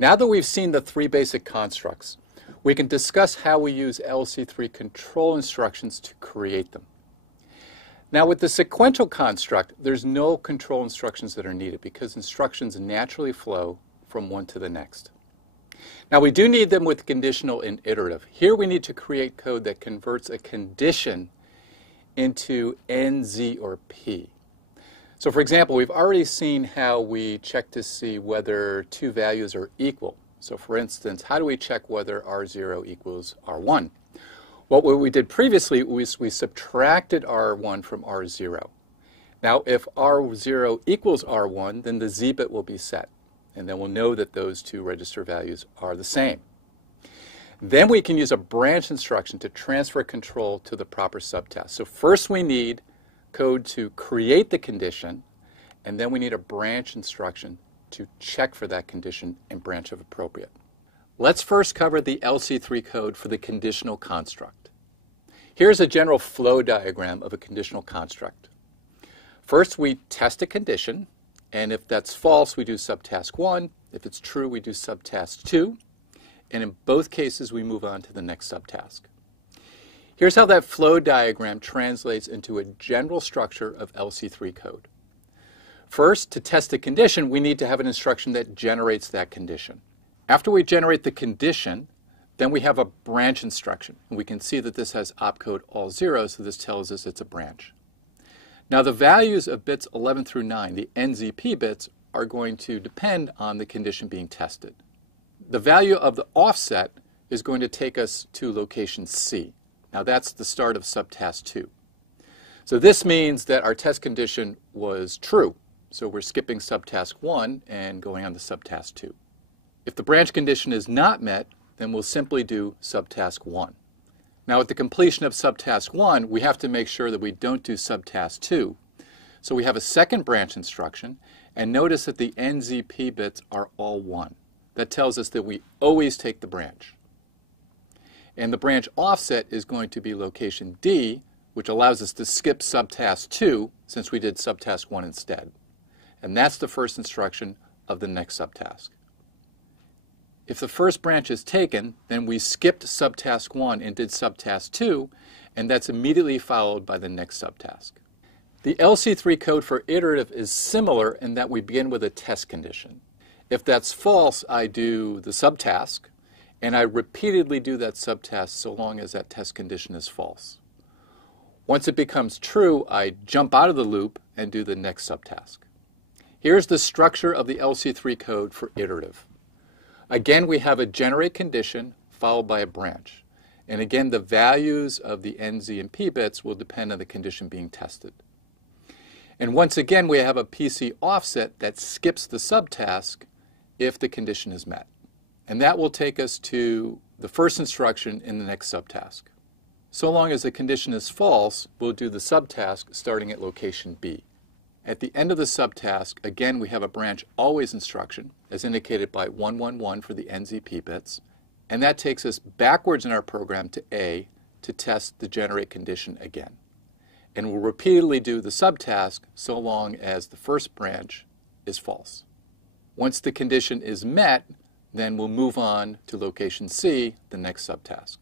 Now that we've seen the three basic constructs, we can discuss how we use LC3 control instructions to create them. Now with the sequential construct, there's no control instructions that are needed because instructions naturally flow from one to the next. Now we do need them with conditional and iterative. Here we need to create code that converts a condition into N, Z, or P. So for example, we've already seen how we check to see whether two values are equal. So for instance, how do we check whether R0 equals R1? Well, what we did previously was we subtracted R1 from R0. Now if R0 equals R1, then the Z bit will be set. And then we'll know that those two register values are the same. Then we can use a branch instruction to transfer control to the proper subtask. So first we need code to create the condition, and then we need a branch instruction to check for that condition and branch if appropriate. Let's first cover the LC3 code for the conditional construct. Here's a general flow diagram of a conditional construct. First we test a condition, and if that's false we do subtask 1. If it's true we do subtask 2. And in both cases we move on to the next subtask. Here's how that flow diagram translates into a general structure of LC3 code. First, to test a condition, we need to have an instruction that generates that condition. After we generate the condition, then we have a branch instruction. And we can see that this has opcode all 0, so this tells us it's a branch. Now the values of bits 11 through 9, the NZP bits, are going to depend on the condition being tested. The value of the offset is going to take us to location C. Now that's the start of subtask 2. So this means that our test condition was true. So we're skipping subtask 1 and going on to subtask 2. If the branch condition is not met, then we'll simply do subtask 1. Now at the completion of subtask 1, we have to make sure that we don't do subtask 2. So we have a second branch instruction, and notice that the NZP bits are all 1. That tells us that we always take the branch. And the branch offset is going to be location D, which allows us to skip subtask 2 since we did subtask 1 instead. And that's the first instruction of the next subtask. If the first branch is taken, then we skipped subtask 1 and did subtask 2, and that's immediately followed by the next subtask. The LC3 code for iterative is similar in that we begin with a test condition. If that's false, I do the subtask, and I repeatedly do that subtask so long as that test condition is false. Once it becomes true, I jump out of the loop and do the next subtask. Here's the structure of the LC3 code for iterative. Again, we have a generate condition followed by a branch. And again, the values of the N, Z, and P bits will depend on the condition being tested. And once again, we have a PC offset that skips the subtask if the condition is met. And that will take us to the first instruction in the next subtask. So long as the condition is false, we'll do the subtask starting at location B. At the end of the subtask, again, we have a branch always instruction, as indicated by 111 for the NZP bits. And that takes us backwards in our program to A to test the generate condition again. And we'll repeatedly do the subtask so long as the first branch is false. Once the condition is met, then we'll move on to location C, the next subtask.